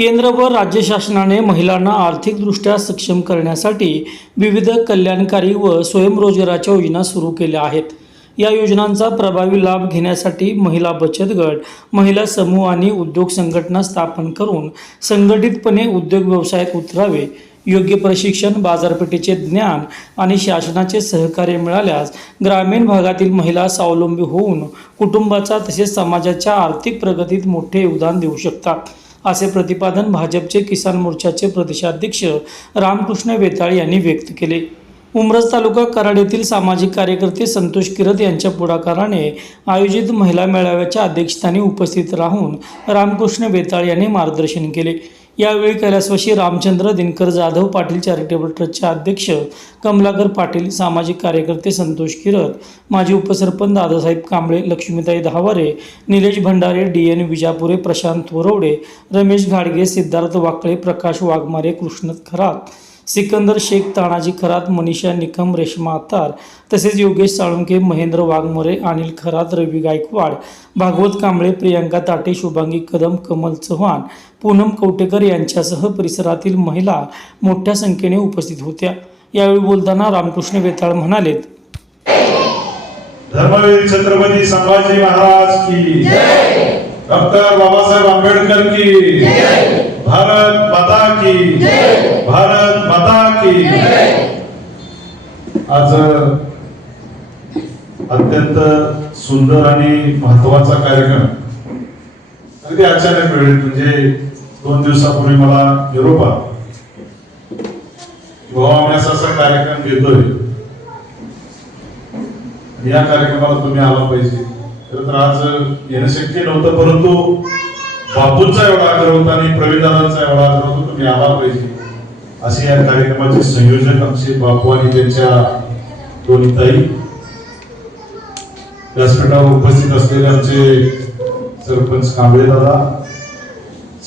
केंद्र व राज्य शासनाने महिलांना आर्थिकदृष्ट्या सक्षम करण्यासाठी विविध कल्याणकारी व स्वयंरोजगाराच्या योजना सुरू केल्या आहेत. या योजनांचा प्रभावी लाभ घेण्यासाठी महिला बचत गट, महिला समूह आणि उद्योग संघटना स्थापन करून संघटितपणे उद्योग व्यवसायात उतरावे. योग्य प्रशिक्षण, बाजारपेठेचे ज्ञान आणि शासनाचे सहकार्य मिळाल्यास ग्रामीण भागातील महिला स्वावलंबी होऊन कुटुंबाचा तसेच समाजाच्या आर्थिक प्रगतीत मोठे योगदान देऊ शकतात, असे प्रतिपादन भाजपचे किसान मोर्चाचे प्रदेशाध्यक्ष रामकृष्ण वेताळ यांनी व्यक्त केले. उमरज तालुका कराड येथील सामाजिक कार्यकर्ते संतोष किरत यांच्या पुढाकाराने आयोजित महिला मेळाव्याच्या अध्यक्षस्थानी उपस्थित राहून रामकृष्ण वेताळ यांनी मार्गदर्शन केले. यावेळी कैलासवासी रामचंद्र दिनकर जाधव पाटील चॅरिटेबल ट्रस्टचे अध्यक्ष कमलाकर पाटील, सामाजिक कार्यकर्ते संतोष किरत, माजी उपसरपंच दादासाहेब कांबळे, लक्ष्मीताई दहावारे, निलेश भंडारे, DN विजापुरे, प्रशांत वरवडे, रमेश घाडगे, सिद्धार्थ वाकळे, प्रकाश वाघमारे, कृष्ण खरात, सिकंदर शेख, तानाजी खरात, मनीषा निकम, रेश्मा अत्तार तसेच योगेश साळुंके, महेंद्र वाघमोरे, अनिल खरात, रवी गायकवाड, भागवत कांबळे, प्रियंका ताटे, शुभांगी कदम, कमल चव्हाण, पूनम कवटेकर यांच्यासह परिसरातील महिला मोठ्या संख्येने उपस्थित होत्या. यावेळी बोलताना रामकृष्ण वेताळ म्हणाले, धर्मवीर छत्रपती संभाजी महाराज की जय, डॉक्टर बाबासाहेब आंबेडकर की जय, भारत माता की जय, भारत माता की जय. आज अत्यंत सुंदर आणि महत्वाचा कार्यक्रम अगदी अचानक वेळेत, म्हणजे 2 दिवसापूर्वी मला निरोप आला, असा कार्यक्रम घेतोय, या कार्यक्रमाला तुम्ही आला पाहिजे. तर आज येणं शक्य नव्हतं, परंतु बापूंचा एवढा आग्रह होता आणि प्रवीणदादांचा एवढा आग्रह होता, तुम्ही आला पाहिजे असे या कार्यक्रमाचे संयोजक आमचे बापू आणि त्यांच्या दोन्ही ताई, व्यासपीठावर उपस्थित असलेले आमचे सरपंच कांबळे दादा,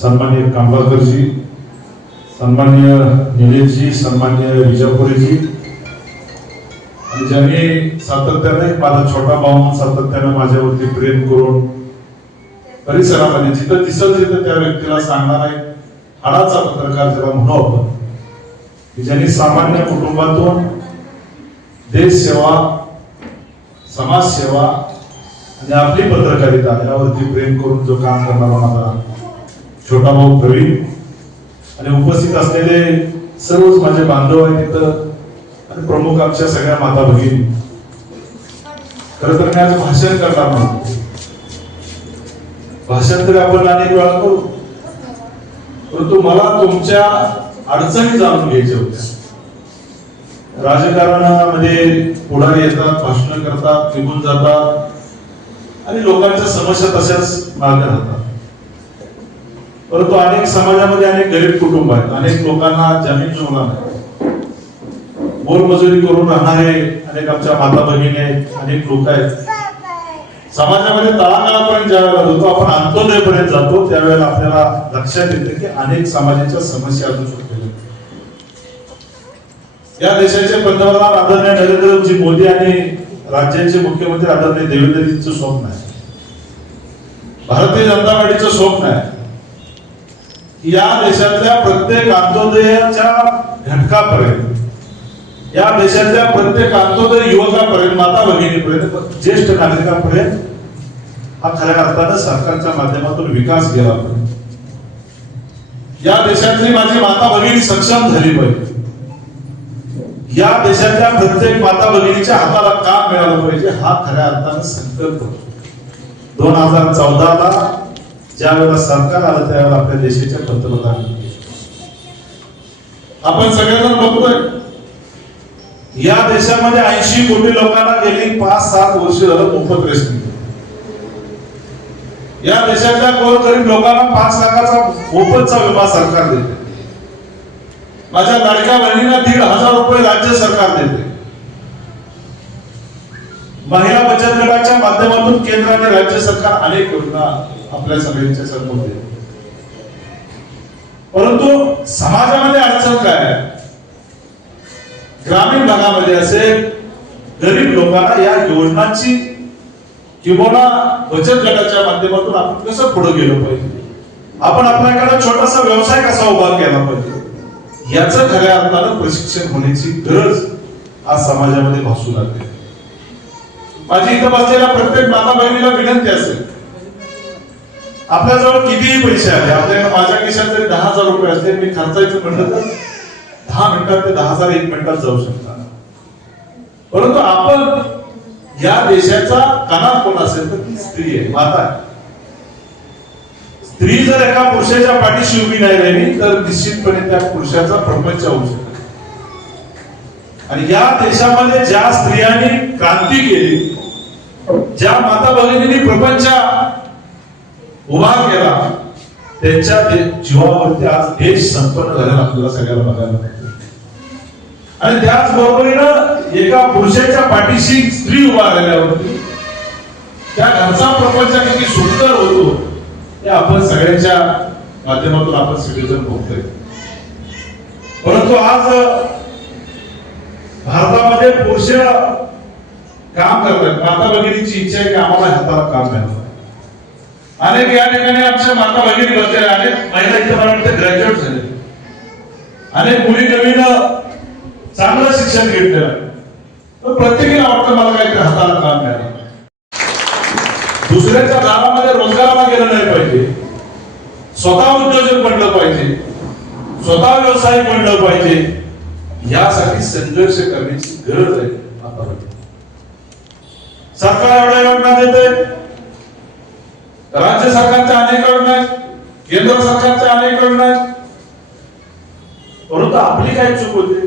सन्माननीय कांबाकरजी, सन्माननीय निलेशजी, सन्माननीय विजापुरेजी, आणि ज्यांनी सातत्याने, माझा छोटा भाऊ सातत्याने माझ्यावरती प्रेम करून परिसरामध्ये जिथं दिसत तिथं त्या व्यक्तीला सांगणार आहे, हाडाचा पत्रकार ज्याला म्हणू आपण, की ज्यांनी सामान्य कुटुंबातून देश सेवा, समाज सेवा आणि आपली पत्रकारिता यावरती प्रेम करून जो काम करणारा माझा छोटा भाऊ प्रवीण, आणि उपस्थित असलेले सर्वच माझे बांधव आहेत तिथं, आणि प्रमुख आमच्या सगळ्या माता भगिनी. खरं तर मी आज भाषण करणार नव्हतो, भाषण तरी आपण अनेक वेळा करू, परंतु मला तुमच्या अडचणी जाणून घ्यायच्या होत्या. राजकारणामध्ये पुढारी येतात, भाषण करतात, निघून जातात आणि लोकांच्या समस्या तशाच मागे राहतात. परंतु अनेक समाजामध्ये अनेक गरीब कुटुंब आहेत, अनेक लोकांना जमीन मिळणार नाही, मोलमजुरी करून राहणारे अनेक आमच्या माता भगिनी आहेत, अनेक लोक आहेत. समाजामध्ये तळागाळापर्यंत ज्यावेळेला जातो, आपण अंत्योदयपर्यंत जातो, त्यावेळेला आपल्याला लक्षात येते की अनेक समाजाच्या समस्या असू शकतात. या देशाचे पंतप्रधान आदरणीय नरेंद्रजी मोदी आणि राज्याचे मुख्यमंत्री आदरणीय देवेंद्रजींचं स्वप्न आहे, भारतीय जनता पार्टीचं स्वप्न आहे, या देशातल्या प्रत्येक अंत्योदयाच्या घटकापर्यंत, या देशातल्या प्रत्येक अंत्योदय युवकापर्यंत, माता भगिनीपर्यंत, ज्येष्ठ नागरिकांपर्यंत हा खऱ्या अर्थानं सरकारच्या माध्यमातून विकास गेला पाहिजे. या देशातली माझी माता भगिनी सक्षम झाली पाहिजे, या देशातल्या प्रत्येक माता भगिनीच्या हाताला काम मिळालं पाहिजे, हा खऱ्या अर्थानं संकल्प 2014ला ज्या वेळेला सरकार आलं त्यावेळेला आपल्या देशाच्या पंतप्रधान आपण सगळेजण बघतोय, या देशामध्ये 80 कोटी लोकांना गेली 5-7 वर्ष झालं मोफत रेस मिळते. या देशातल्या गोरगरीब लोकांना 5 लाखाचा मोफतचा विमा सरकार देते. माझ्या लाडक्या बहिणींना 1,500 रुपये राज्य सरकार देते. महिला बचत गटाच्या माध्यमातून केंद्र आणि राज्य सरकार अनेक योजना आपल्या सगळ्यांच्या समोर देते. परंतु समाजामध्ये अडचण काय आहे? ग्रामीण भागामध्ये असेल, गरीब लोकांना या योजनांची किंवा बचत गटाच्या माध्यमातून आपण कसं पुढे गेलो पाहिजे आपण आपल्याकडे छोटासा व्यवसाय कसा उभा केला पाहिजे याचं खऱ्या अर्थानं प्रशिक्षण होण्याची गरज आज समाजामध्ये भासू लागते. माझी इथं बसलेल्या प्रत्येक माता बहिणीला विनंती असेल, आपल्याजवळ कितीही पैसे आले, आपल्याला माझ्या खिशात जरी 10,000 रुपये असले, मी खर्चायचं म्हणलं तर 10 मिनिटात ते 10,000 1 मिनिटात जाऊ शकतात. परंतु आपण या देशाचा कणा कोण असेल तर ती स्त्री आहे, माता आहे. स्त्री जर एका पुरुषाच्या पाठीशी उभी नाही राहिली तर निश्चितपणे त्या पुरुषाचा प्रपंच होऊ शकतो. आणि या देशामध्ये ज्या स्त्रियांनी क्रांती केली, ज्या माता भगिनींनी प्रपंच उभा केला, त्यांच्या जीवावरती आज देश संपन्न झालेला आपल्याला सगळ्याला बघायला मिळतो. आणि त्याच बरोबरीनं एका पुरुषाच्या पाठीशी स्त्री उभा राहिल्यावरती त्या घरचा प्रपंच किती सुंदर होतो हे आपण सगळ्यांच्या माध्यमातून आपण सगळेजण बघतोय. परंतु आज भारतामध्ये पुरुष काम करतात. माता भगिनीची इच्छा आहे की आम्हाला हाताला काम मिळावं. अनेक या ठिकाणी आमच्या माता भगिनी बसलेल्या, अनेक महिला इथे मला वाटतं ग्रॅज्युएट झाले, अनेक मुली नवीन चांगलं शिक्षण घेतलेलं आहे. तर प्रत्येकीला वाटतं मला काहीतरी हाताला काम मिळालं. दुसऱ्याच्या दारामध्ये रोजगाराला गेलं नाही पाहिजे, स्वतः उद्योजक बनलं पाहिजे, स्वतः व्यवसाय बनलं पाहिजे, यासाठी संघर्ष करण्याची गरज आहे. आता सरकार एवढ्या योजना देते, राज्य सरकारच्या अनेक योजना आहेत, केंद्र सरकारच्या अनेक योजना आहेत, परंतु आपली काय चूक होते?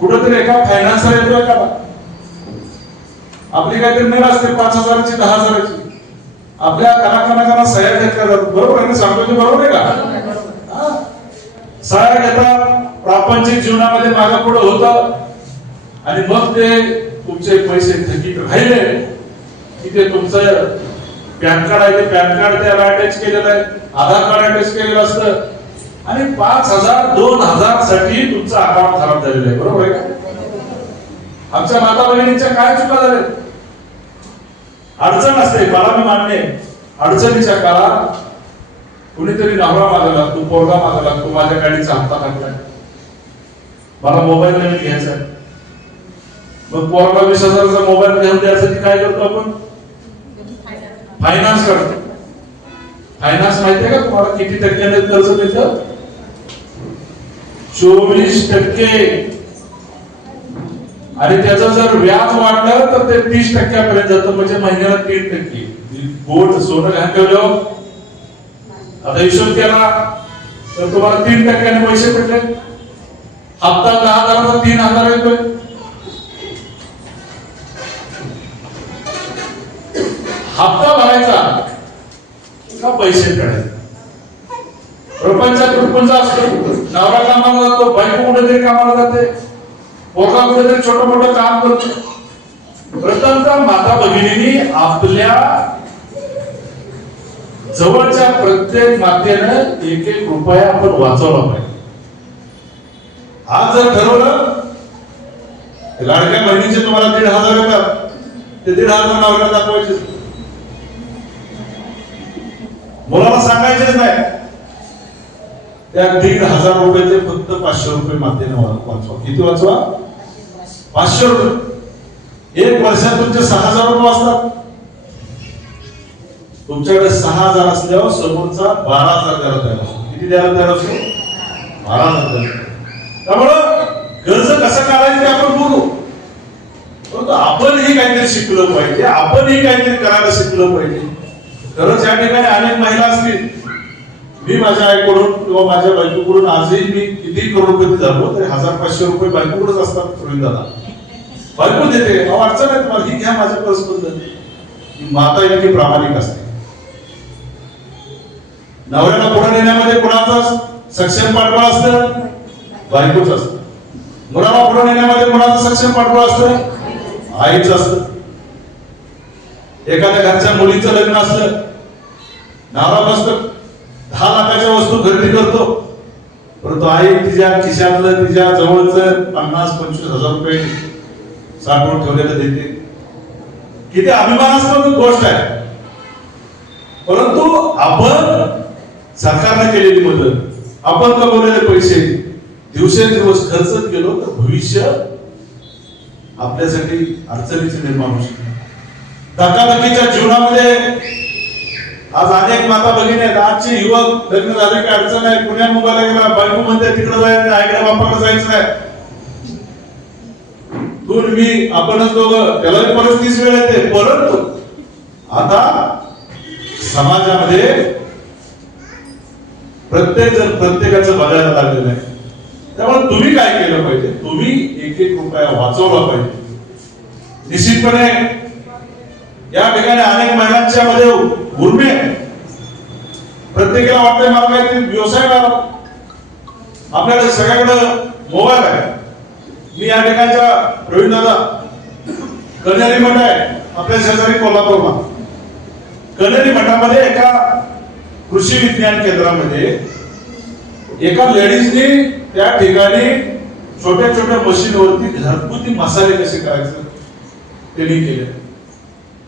कुठेतरी एका फायनान्सर येतोय का? आपली काहीतरी नेट असते 5,000ची 10,000ची, आपल्या कना सह्या घेतल्या जातात. बरोबर आहे, सांगतो ते बरोबर आहे का? सह्या घेतात, प्रापंचिक जीवनामध्ये मागे पुढे होतं आणि मग ते तुमचे पैसे थकीत राहिले की ते तुमचं पॅन कार्ड आहे, ते पॅन कार्ड त्याला अटॅच केलेलं आहे, आधार कार्ड अटॅच केलेलं असतं आणि 5,000 2,000 साठी तुमचं अकाउंट खराब झालेलं आहे. बरोबर आहे का? आमच्या माता बहिणींच्या काय चुका झाल्या? अडचण असते, मला मी मान्य आहे, अडचणीच्या काळात कुणीतरी नवरा मागा लागतो, पोरगा मागा लागतो, माझ्या गाडीचा हप्ता काढलाय, मला मोबाईल नवीन घ्यायचा आहे. मग पोरगा 20,000चा मोबाईल घेऊन द्यायसाठी काय करतो आपण? फायनान्स करतो. फायनान्स माहितीये का तुम्हाला किती टक्क्याने कर्ज मिळतं? 24%. आणि त्याचं जर व्याज वाढलं तर ते 30% जातं, म्हणजे महिन्याला 3%. गोल्ड सोनं घाण ठेवलं, आता हिशोब केला तर तुम्हाला 3% पैसे भेटले. हप्ता 10,000चा 3,000 येतोय. हप्ता भरायचा का पैसे काढायचे? प्रपंचात प्रपंच असतो, नवरा कामाला जातो, बायको कुठेतरी कामाला जाते, पोरगा कुठेतरी छोटं मोठं काम करतो. प्रथमतः माता भगिनींनी आपल्या जवळच्या प्रत्येक मातेनं 1-1 रुपया आपण वाचवला पाहिजे. आज जर ठरवलं लाडक्या बहिणीचे तुम्हाला 1,500 येतात, ते 1,500 नवऱ्याला दाखवायचे, मुलाला सांगायचेच नाही. त्या 1,500 रुपयाचे फक्त 500 रुपये मातेने वाचवा. किती वाचवा? 500 रुपये. 1 वर्षात तुमचे 6,000 रुपये वाचतात. तुमच्याकडे 6,000 असल्यावर समोरचा 12,000 द्यायला तयार असतो. किती द्यायला तयार असतो? 12,000. त्यामुळं कर्ज कसं काढायचं ते आपण बोलू, परंतु आपणही काहीतरी शिकलं पाहिजे, आपणही काहीतरी करायला शिकलं पाहिजे. खरंच या ठिकाणी अनेक महिला असतील, मी माझ्या आईकडून किंवा माझ्या बायकोकडून आजही मी किती करोडपती झालो तरी 1,000-500 रुपये बायकोकडेच असतात. रोहित दादा बायको देते, अडचण आहे तुम्हाला, ही घ्या माझ्या पर्समधून. माता इतकी प्रामाणिक असते. नवऱ्याला पुढे नेण्यामध्ये कोणाचं सक्षम पाठबळ असतं? बायकोच असतं. मुलाला पुढे नेण्यामध्ये कोणाचं सक्षम पाठबळ असतं? आईच असतं. एखाद्या घरच्या मुलीचं लग्न असलं, नवरा मस्त 10 लाखाच्या वस्तू खरेदी करतो, परंतु आई तिच्या खिशातलं, तिच्या जवळचं 50-25 हजार रुपये साठवून ठेवलेलं देते. किती अभिमानास्पद गोष्ट आहे. परंतु आपण सरकारने केलेली मदत, आपण कमवलेले पैसे दिवसेंदिवस खर्च केलो तर भविष्य आपल्यासाठी अडचणीचे निर्माण होऊ शकते. धकाधकीच्या जीवनामध्ये आज अनेक माता भगिनी आहेत. आजचे युवक लग्न झाले की अडचण आहे, पुण्या मुंबईला गेला, बायको म्हणते तिकडे जायचं, आईकडे बापाकडे जायचं नाही, तू मी आपणच दोघं, त्याला परत 30 वेळ येते. परंतु आता समाजामध्ये प्रत्येक जण प्रत्येकाचं बघायला लागलेलं आहे. त्यामुळे तुम्ही काय केलं पाहिजे, तुम्ही एक एक रुपया वाचवला पाहिजे. निश्चितपणे या ठिकाणी अनेक महिलांच्या मध्ये उर्मी आहे. प्रत्येकाला वाटतंय मला काहीतरी व्यवसाय करावा. आपल्याकडे सगळ्याकडे मोबाईल आहे. मी या ठिकाणच्या प्रवीण दादा कन्हेरी मठ आहे आपल्या शेजारी कोल्हापूरला. कन्हेरी मठामध्ये एका कृषी विज्ञान केंद्रामध्ये एका लेडीजने त्या ठिकाणी छोट्या छोट्या मशीनवरती घरगुती मसाले कसे करायचे त्यांनी केले.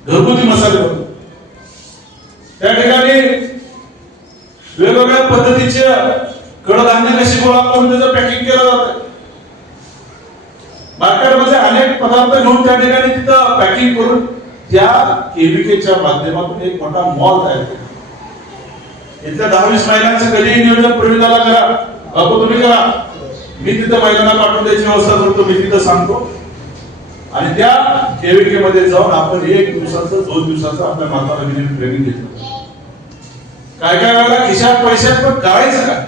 घरगुती मसाले बनवले. त्या ठिकाणी वेगवेगळ्या पद्धतीचे कडधान्य कशी गोळा करून त्याचं पॅकिंग केलं जातं. मार्केटमध्ये अनेक पदार्थ घेऊन त्या ठिकाणी तिथं पॅकिंग करून त्या केविकेच्या माध्यमातून एक मोठा मॉल तयार केला. इथल्या 10-20 महिलांचं कधीही नियोजन प्रवीणाला करा, बापू तुम्ही करा, मी तिथं महिलांना पाठवून द्यायची व्यवस्था करतो, मी तिथं सांगतो. आणि त्या केविकेमध्ये जाऊन आपण 1 दिवसाचं 2 दिवसाचं आपल्या माता भगिनींनी ट्रेनिंग घेतलं. काय काय वेळेला खिशात पैशात पण करायचं काय.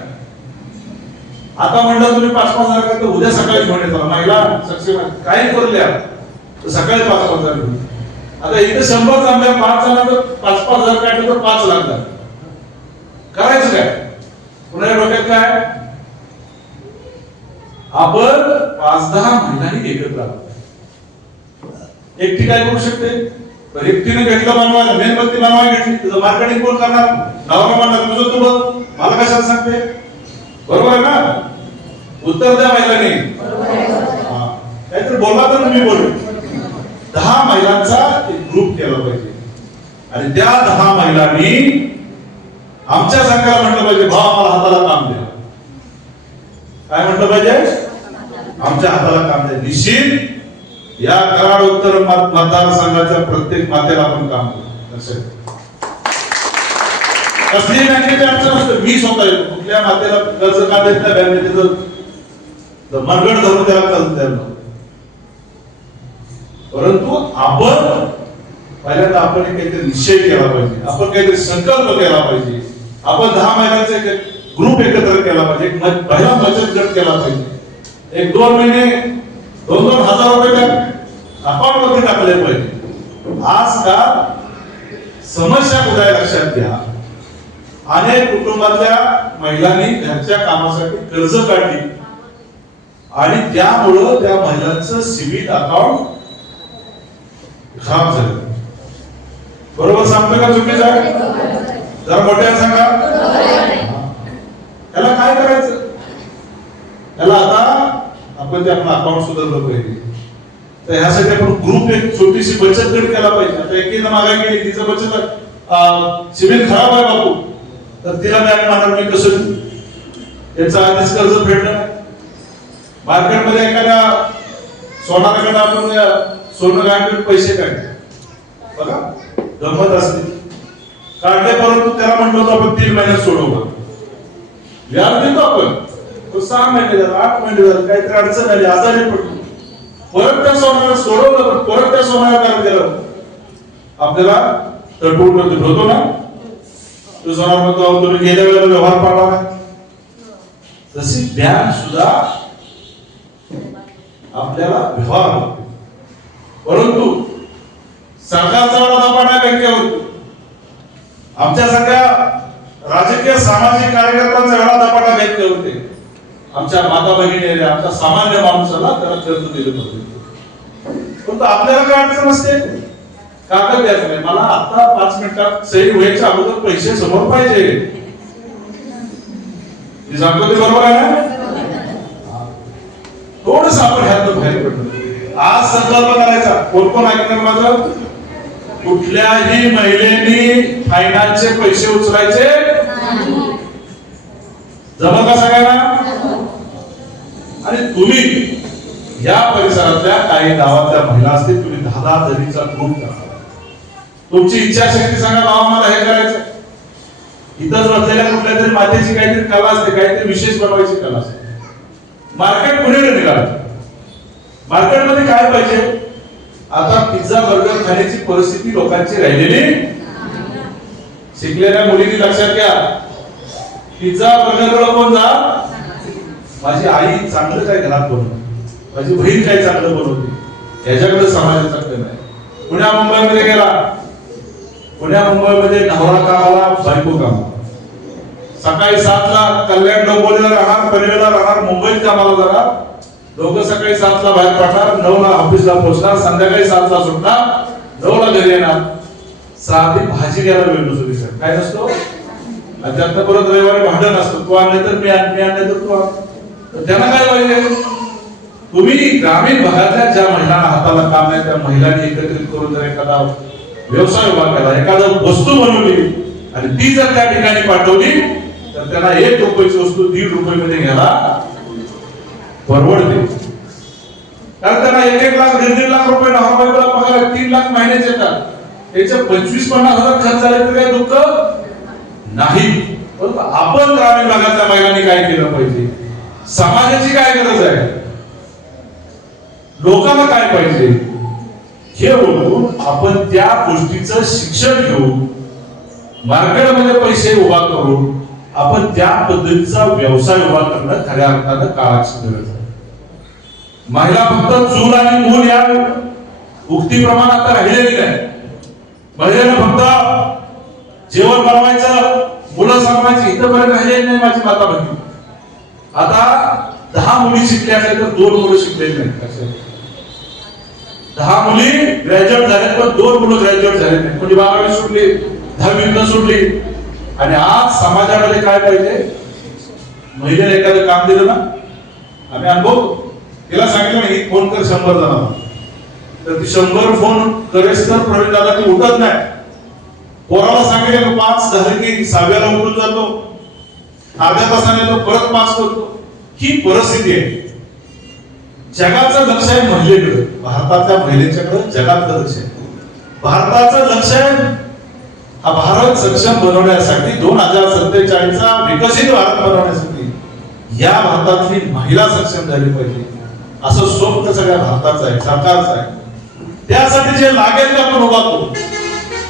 आता म्हणलं तुम्ही 5-5 हजार करता, उद्या सकाळी घेऊन येतो. महिला सक्षम काही करूया तर सकाळी 5-5 हजार घेऊन. आता इथे 100 आंब्या 5 जणांना 5-5 हजार काढले तर 5 लाख झाले. करायचं काय. पुन्हा डोक्यात काय, आपण 5-10 महिलांनी एकत्र आलो. एकटी काय करू शकते, तर एकटीने घेतलं बनवायला, मेणबत्ती बनवायला घेतली, तुझं मार्केटिंग कोण करणार, नवरा म्हणणार तुझं तू बघ, मला कशाला सांगते. बरोबर आहे ना. उत्तर द्या महिलांनी. काहीतरी बोलला तर मी बोलू. 10 महिलांचा एक ग्रुप केला पाहिजे आणि त्या 10 महिलांनी आमच्या संघाला म्हटलं पाहिजे, भाव मला हाताला काम द्या. काय म्हटलं पाहिजे, आमच्या हाताला काम द्या. निश्चित या कराड उत्तर मतदारसंघाच्या प्रत्येक मातेला आपण काम करू. कसली बँकेची अडचण असते, मी स्वतः येतो. कुठल्या मातेला कर्ज का देत नाही बँकेचं मनगड धरून त्याला कर्ज द्यायला. परंतु आपण पहिल्यांदा आपण काहीतरी निश्चय केला पाहिजे, आपण काहीतरी संकल्प केला पाहिजे. आपण 10 महिन्यांचा एक ग्रुप एकत्र केला पाहिजे, एक महिला बचत गट केला पाहिजे. 1-2 महिने 2-2 हजार रुपये अकाउंट मध्ये टाकले पाहिजे. आज का समस्या कुठे लक्षात घ्या, अनेक कुटुंबातल्या महिलांनी घरच्या कामासाठी कर्ज काढली आणि त्यामुळं त्या महिलांचं सिबिल अकाउंट खराब झालं. बरोबर सांगतो का चुकीचं आहे, जरा मोठ्या सांगा. त्याला काय करायचं, त्याला आता आपण ते आपलं अकाउंट सुधारलं पाहिजे. तर ह्यासाठी आपण ग्रुप एक छोटीशी बचत गट केला पाहिजे. आता एकीनं मागायला गेली, तिचं बचत सिबिल खराब आहे बापू, तर तिला बँक म्हणणार मी कसं, याचा आधीच कर्ज फेडलं. मार्केटमध्ये एखाद्या सोनाराकडे आपण सोनं गाठून पैसे काढले बघा, गंमत असते. काढले परंतु त्याला म्हणलो होतो आपण 3 महिन्यात सोडवलं, व्याज देतो आपण. 6 महिने झाले, 8 महिने झाले, काहीतरी अडचण आली, आजारी पडलो, परत त्या सोनाला सोडवलं, परत त्या सोनाला काय केलं, आपल्याला तडफोड होतो ना. तो सोनार म्हणतो तुम्ही गेल्या वेळेला व्यवहार पाडला नाही. तशी बँक सुद्धा आपल्याला व्यवहार होतो. परंतु सरकारचा दबाव बँकेवर, आमच्या सगळ्या राजकीय सामाजिक कार्यकर्त्यांचा वेळा दबाव बँकेवर होते. आमच्या माता भगिनी, आमच्या सामान्य माणसाला त्याला कर्ज दिलं पाहिजे. परंतु आपल्याला काय अडचण असते, कागद द्यायचं नाही, मला आता 5 मिनिटात सही व्हायच्या अगोदर पैसे समोर पाहिजे. मी सांगतो ते बरोबर आहे ना. थोडस आपण ह्यातून बाहेर पडलो. आज संकल्प करायचा, कोण ऐकणार माझं, कुठल्याही महिलेनी फायनान्सचे पैसे उचलायचे जमल का सगळ्यांना? आणि तुम्ही या परिसरातल्या काही गावातल्या महिला असतील, तुम्ही 10-10 जणीचा ग्रुप करा. तुमची इच्छाशक्ती सांगा, गावा मला हे करायचं. इथंच बसलेल्या कुठल्या तरी मातेची काहीतरी कला असते, काहीतरी विशेष बनवायची कला असते. मार्केट पुढे निघालं. मार्केटमध्ये काय पाहिजे? आता पिझ्झा बर्गर खाण्याची परिस्थिती लोकांची राहिलेली. शिकलेल्या मुलींनी लक्षात घ्या, पिझ्झा बर्गर कोण जा, माझी आई चांगलं काय घरात बनवते, माझी बहीण काय चांगलं बनवते, याच्याकडे समाजाचा कल आहे. पुण्या मुंबईमध्ये गेला, पुण्या मुंबईमध्ये नवरा कामाला, बायको कामाला. सकाळी 7ला कल्याण डोंबिवलीला राहणार, पनवेलला राहणार, मुंबईत कामाला जाणार. लोक सकाळी 7ला बाहेर पडणार, 9ला ऑफिसला पोहोचणार, संध्याकाळी 7ला सुटणार, 9ला घरी येणार. साधी भाजी घ्यायला वेळ नसतो तिथे, काय नसतो. आणि त्यातनं परत रविवारी भांडण असतं, तू आणले तर मी आणले तर तू आण. तर त्यांना काय पाहिजे? तुम्ही ग्रामीण भागातल्या ज्या महिलांना हाताला काम आहे त्या महिलांनी एकत्रित करून जर एखादा व्यवसाय उभा केला, एखादं वस्तू बनवली आणि ती जर त्या ठिकाणी पाठवली तर त्यांना 1 रुपयाची वस्तू 1.5 रुपये मध्ये घ्यायला परवडते. कारण त्यांना 1-1 लाख 1.5 लाख रुपये नवरा बायकोला पगार आहे, 3 लाख महिन्याचे येतात. त्याच्या 25-50 हजार खर्च झाले तर काही दुःख नाही. परंतु आपण ग्रामीण भागातल्या महिलांनी काय केलं पाहिजे? समाजाची काय गरज आहे, लोकांना काय पाहिजे हे ओळखून आपण त्या गोष्टीचं शिक्षण घेऊन मार्केटमध्ये पैसे उभा करून आपण त्या पद्धतीचा व्यवसाय उभा करणं खऱ्या अर्थानं काळाची गरज आहे. महिला फक्त चूल आणि मूल या उक्तीप्रमाणे आता राहिलेली नाही. महिलेनं फक्त जेवण बनवायचं, मुलं सांभाळायची इथंपर्यंत राहिलेली नाही. माझी माता बहिणी आता 10 मुली शिकल्या आहेत तर 2 मुलं शिकलेली नाहीत. 10 मुली ग्रॅज्युएट झाल्या पण 2 मुलं ग्रॅज्युएट झाले नाही. कोणी 12वी सुटली, 10वी सुटली. आणि आज समाजामध्ये काय पाहिजे? महिलेला एखादं काम दिलं ना, आम्ही अनुभव तिला सांगितलं नाही, फोन कर 100 जणांना, तर ती 100 फोन करेस तर प्रवीण दादा ती उठत नाही. पोराला सांगितलं 5 झाले की 6व्याला उठून जातो, अर्ध्या तासाने तो परत 5 करतो. ही परिस्थिती आहे. जगाचं लक्ष आहे महिलेकडे, भारताच्या महिलेच्याकडे जगाचं लक्ष आहे. भारताचं लक्ष आहे हा भारत सक्षम बनवण्यासाठी, 2047चा विकसित भारत बनवण्यासाठी या भारतातली महिला सक्षम झाली पाहिजे असं स्वप्न सगळ्या भारताचं आहे, सरकारचं आहे. त्यासाठी जे लागेल ते आपण उभा करू.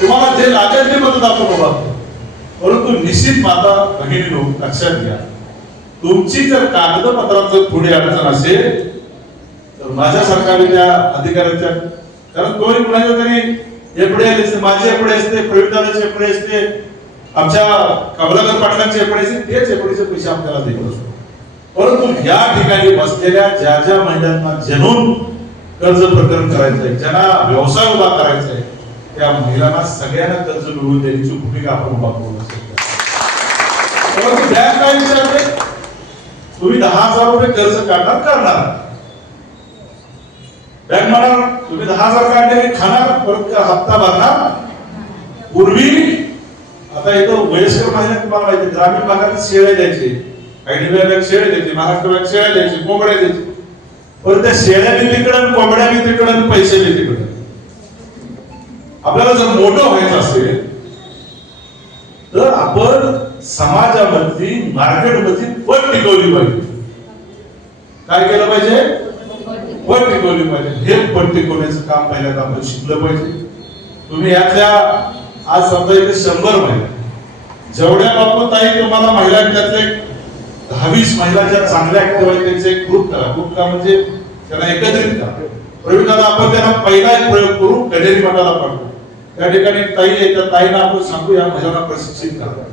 तुम्हाला जे लागेल ते मदत आपण उभा करू. परंतु निश्चित माता भगिनींनो लक्षात घ्या, तुमची जर कागदपत्राचं पुढे अडचण असेल तर माझ्या त्या अधिकाऱ्याच्या, कारण कोणी कुणाच्या तरी एपडे असते, माझे एपडे असते, प्रवीणदादाचे एपडे असते, आमच्या कमलाकर पाटलांचे एपडे असते, तेच एपडीचे पैसे आपल्याला देत असतो. परंतु या ठिकाणी बसलेल्या ज्या ज्या महिलांना जनून कर्ज प्रकरण करायचंय, ज्यांना व्यवसाय उभा करायचा आहे, त्या महिलांना सगळ्यांना कर्ज मिळवून देण्याची भूमिका आपण उभा करू शकतो. परंतु बँक काय विचारते? तुम्ही 10,000 रुपये कर्ज करणार. बँक म्हणणार तुम्ही 10,000 काढले की खाणार, परत हप्ता भरणार. पूर्वी आता इथं वयस्कर महिला तुम्हाला माहिती, ग्रामीण भागात शेळ्या द्यायचे, आयडीबीआय बँक शेळ्या द्यायची, महाराष्ट्र बँक शेळ्या द्यायची, कोंबड्या द्यायची. परत त्या शेळ्याने तिकडं, कोंबड्याने तिकडं, पैसे तिकडं. आपल्याला जर मोठं व्हायचं असेल तर आपण समाजामधली, मार्केटमधली पत टिकवली पाहिजे. काय केलं पाहिजे? पत टिकवली पाहिजे. हे पत टिकवण्याचं काम पहिल्यांदा आपण शिकलं पाहिजे. तुम्ही यातल्या आज समजा इथे 100 महिला, जेवढ्या बाबू ताई तुम्हाला महिला त्यातले 10-20 महिला ज्या चांगल्या ऍक्टिव्ह आहेत त्यांचे एक ग्रुप करा. ग्रुप का म्हणजे त्यांना एकत्रित करा. प्रवीण दादा आपण त्यांना पहिला एक प्रयोग करू, कनेरी मठाला पाठवू. त्या ठिकाणी ताई आहे, त्या ताईंना आपण सांगू या महिलांना प्रशिक्षित करा.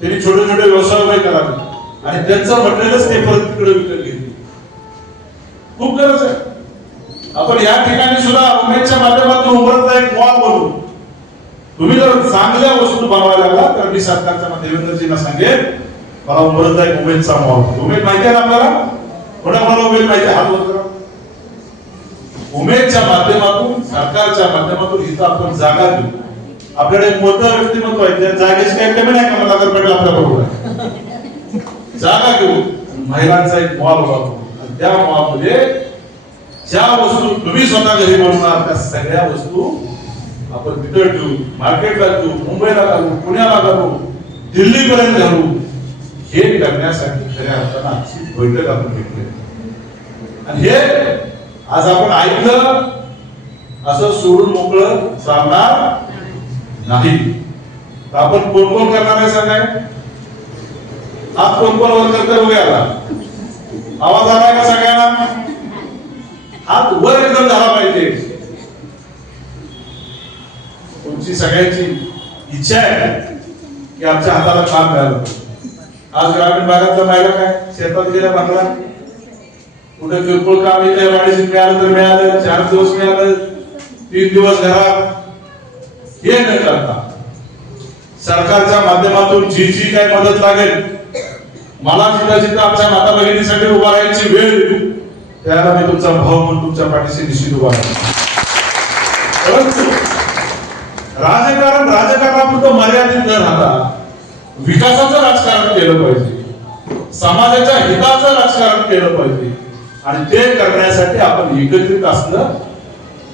त्यांनी छोटे छोटे व्यवसाय उभे करावे आणि त्यांचं मटेरियलच ते परत तिकडे विकत घेतली. खूप गरज आहे. आपण या ठिकाणी सुद्धा उमेदच्या माध्यमातून उभारता एक मॉल बनवू. तुम्ही जर चांगल्या वस्तू बनवायला लागला तर मी सरकारच्या देवेंद्रजींना सांगेन मला उभारता एक उमेदचा मॉल. उमेद माहिती आहे ना आपल्याला? कोणाला उमेद माहिती आहे? हात वर करा. उमेदच्या माध्यमातून, सरकारच्या माध्यमातून इथं आपण जागा देऊ. आपल्याकडे एक मोठं व्यक्तिमत्व आहे, त्या जागेची काही कमी नाही का? मला नगरपेठ आपल्या बरोबर आहे. जागा घेऊन महिलांचा एक मॉल उभा करू आणि त्या मॉलमध्ये ज्या वस्तू तुम्ही स्वतः घरी बनवणार त्या सगळ्या वस्तू आपण तिथं ठेवू, मार्केटला ठेवू, मुंबईला घालू, पुण्याला घालू, दिल्लीपर्यंत घालू. हे करण्यासाठी खऱ्या अर्थानं आजची बैठक आपण घेतली आणि हे आज आपण ऐकलं असं सोडून मोकळं चालणार नाही. तर आपण कोण कोण करणार आहे सांगाय? हात कोण कोण वर करता उभे आला? आवाज आलाय का सगळ्यांना? हात वर एकदम झाला पाहिजे. तुमची सगळ्यांची इच्छा आहे की आमच्या हाताला काम मिळालं. आज ग्रामीण भागातल्या महिला काय शेतात गेल्या बांधला, कुठे किरकोळ काम येते वाढीची मिळालं तर मिळालं, 4 दिवस मिळालं, 3 दिवस घरात, हे न करता सरकारच्या माध्यमातून जी जी काय मदत लागेल, मला जिथं जिथं आमच्या माता भगिनीसाठी उभा राहायची वेळ येईल त्याला मी तुमचा भाऊ म्हणून तुमच्या पाठीशी निश्चित उभा राहील. परंतु राजकारणापुरतं मर्यादित न राहता विकासाचं राजकारण केलं पाहिजे, समाजाच्या हिताचं राजकारण केलं पाहिजे आणि ते करण्यासाठी आपण एकत्रित असणं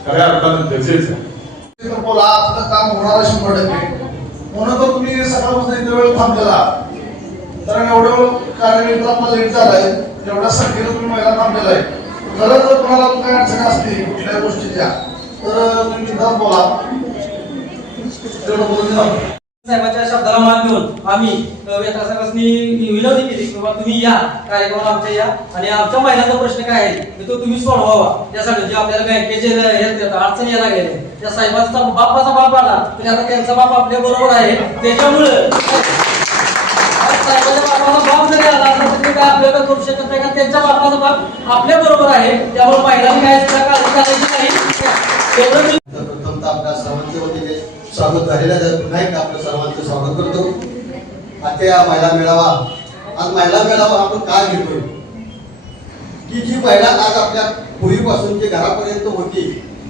खऱ्या अर्थानं गरजेचं आहे. बोला आपलं काम होणार 100%. म्हणून तर तुम्ही सकाळपासून इतका वेळ थांबलेला, कारण एवढं कार्यक्रम आपला लेट झालाय, एवढ्या संख्येनं तुम्ही महिला थांबलेला आहे. खरंच जर तुम्हाला काही अडचणी असतील कुठल्याही गोष्टीच्या तर तुम्ही तिथं बोला. साहेबांच्या शब्दाला मान देऊन आम्ही व्यथासकांनी विनंती केली की बाबा तुम्ही या कार्यक्रमाला आमच्या या आणि आमच्या महिलांचा प्रश्न काय आहे तो तुम्ही सोडवावा. त्यासाठी जे आपल्याला बँकेचे अडचणी यायला गेले त्या साहेबांचा बापाचा बाप आला तरी आता त्यांचा बाप आपल्या बरोबर आहे. त्याच्यामुळे साहेबांच्या बापाचा बाप जरी आला तर तुम्ही काय आपल्याला करू शकत नाही का त्यांच्या बापाचा बाप आपल्या बरोबर आहे. त्यामुळे महिलांनी काय काळजी करायची नाही. एवढं प्रथमतः आपल्या सर्वांच्या वतीने स्वागत झालेलं आहे. पुन्हा एकदा आपलं सर्वांचं स्वागत करतो. आजच्या महिला मेळावा, आज महिला मेळावा आपण का घेतोय की जी महिला आज आपल्या पूर्वीपासून जे घरापर्यंत होती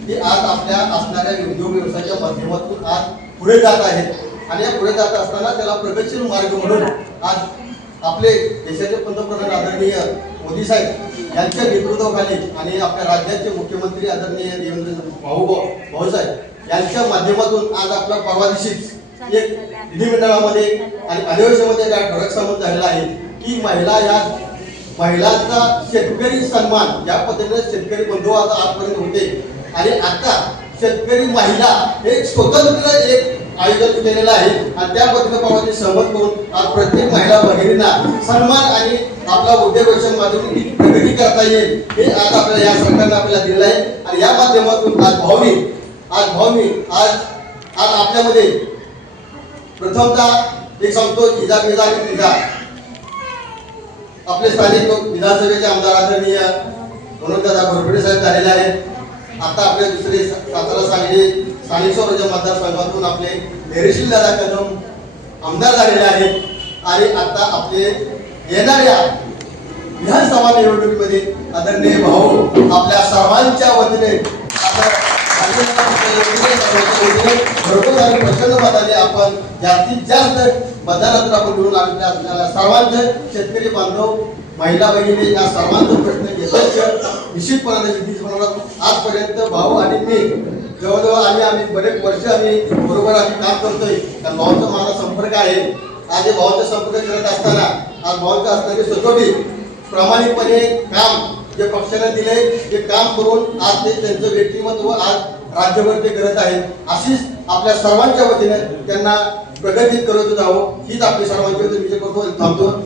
ती आज आपल्या असणाऱ्या उद्योग व्यवसायाच्या माध्यमातून आज पुढे जात आहेत आणि या पुढे जात असताना त्याला प्रगतशील मार्ग म्हणून आज आपले देशाचे पंतप्रधान आदरणीय मोदी साहेब यांच्या नेतृत्वाखाली आणि आपल्या राज्याचे मुख्यमंत्री आदरणीय देवेंद्र भाऊसाहेब यांच्या माध्यमातून आज आपला परवा दिवशीच एक विधिमंडळामध्ये आणि अधिवेशनामध्ये काय ठळक समज झालेला आहे की महिलांचा शेतकरी सन्मान या पद्धतीने शेतकरी बंधू आता आजपर्यंत होते आणि आता शेतकरी महिला एक स्वतंत्र एक आयोजन केलेलं आहे आणि त्या पद्धतीने परवा सहमत करून आज प्रत्येक महिला भगिनींना सन्मान आणि आपला उद्योग व्यवसाय माध्यमातून प्रगती करता येईल हे आज आपल्याला या सरकारने आपल्याला दिलेलं आहे. आणि या माध्यमातून आज भावनी आपल्यामध्ये प्रथमतः एक सांगतो इजा आपले स्थानिक लोक विधानसभेचे आमदार आदरणीय मनोजदादा घोरपडे साहेब झालेले आहेत. आता आपले दुसरे सातारा सांगली स्थानिक स्वराज्य मतदारसंघातून आपले धैर्यशील दादा कदम आमदार झालेले आहेत आणि आता आपले येणाऱ्या विधानसभा निवडणुकीमध्ये आदरणीय भाऊ आपल्या सर्वांच्या वतीने भरपूर आणि प्रचंड मताने आपण जास्तीत जास्त मतदानातून आपण निवडून आपल्याला सर्वांचं शेतकरी बांधव महिला भगिनी या सर्वांचा प्रश्न घेतल्याचं निश्चितपणाने आजपर्यंत भाऊ आणि मी जवळजवळ आम्ही बरेच वर्ष आम्ही बरोबर काम करतोय. कारण भाऊचा माझा संपर्क आहे. आज हे भाऊचा संपर्क करत असताना आज भाऊचा असणारे स्वतःही प्रामाणिकपणे काम जे पक्षाने दिले ते काम करून आज ते त्यांचं व्यक्तिमत्व आज राज्यभर ते करत आहेत. अशीच आपल्या सर्वांच्या वतीने त्यांना प्रगतीत करत जावं हीच आपली सर्वांची वतीने थांबतो.